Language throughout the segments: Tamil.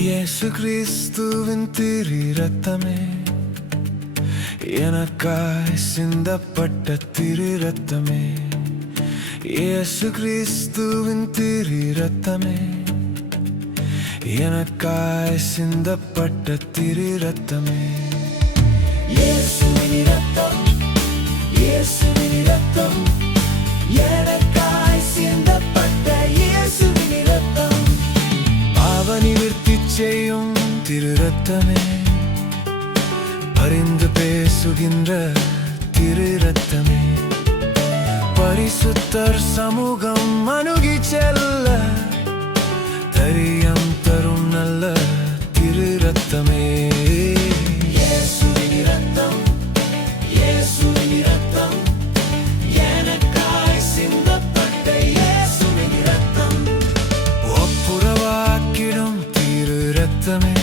இயேசு கிறிஸ்துவின் திரு ரத்தமே, எனக்காய் சிந்தப்பட்ட திரு ரத்தமே. இயேசு கிறிஸ்துவின் திரு ரத்தமே, எனக்காய் சிந்தப்பட்ட திரு ரத்தமே. இயேசுவின் இரத்தம், இயேசுவின் இரத்தம், எனக்காய் சிந்தப்பட்ட இயேசுவின் இரத்தம். பாவநிவிர்த்தி செய்யும் திரு ரத்தமே, பரிந்து பேசுகின்ற திரு ரத்தமே. பரிசுத்தர் சமூகம் அணுகி செல்ல தைரியம் தரும் நல்ல திரு ரத்தமே. இயேசுவின் இரத்தம், இயேசுவின் இரத்தம், எனக்காய் சிந்தப்பட்ட இயேசுவின் இரத்தம். ஒப்புரவாக்கிடும் திரு ரத்தமே,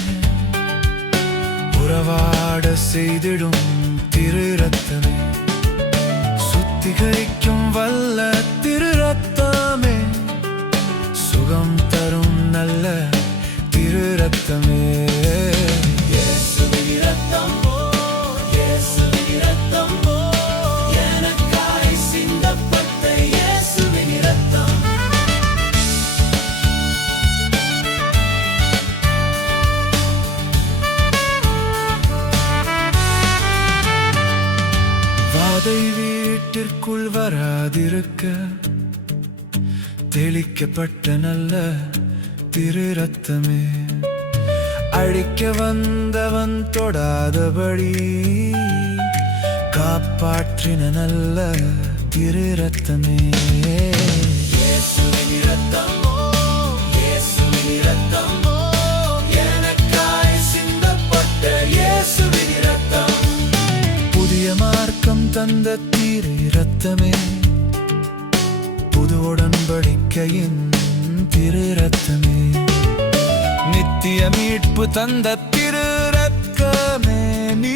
உறவாட செய்திடும் திரு ரத்தமே. சுத்திகரிக்கும் வல்ல திரு ரத்தமே, சுகம் தரும் நல்ல திரு ரத்தமே. இயேசுவின் இரத்தம், இயேசுவின் இரத்தம், எனக்காய் சிந்தப்பட்ட இயேசுவின் இரத்தம். வாதை வீட்டிற்குள் வராதிருக்க தெளிக்கப்பட்ட நல்ல திரு ரத்தமே. அழிக்க வந்தவன் தொடாதபடி காப்பாற்றின நல்ல திரு ரத்தமே. இயேசுவின் இரத்தம், இயேசுவின் இரத்தம், எனக்காய் சிந்தப்பட்ட இயேசுவின் இரத்தம். புதிய மார்க்கம் தந்த திரு இரத்தமே, புது உடன்படிக்கையின் திரு ரத்தமே. நித்திய மீட்பு தந்த திரு ரத்தமே, நீ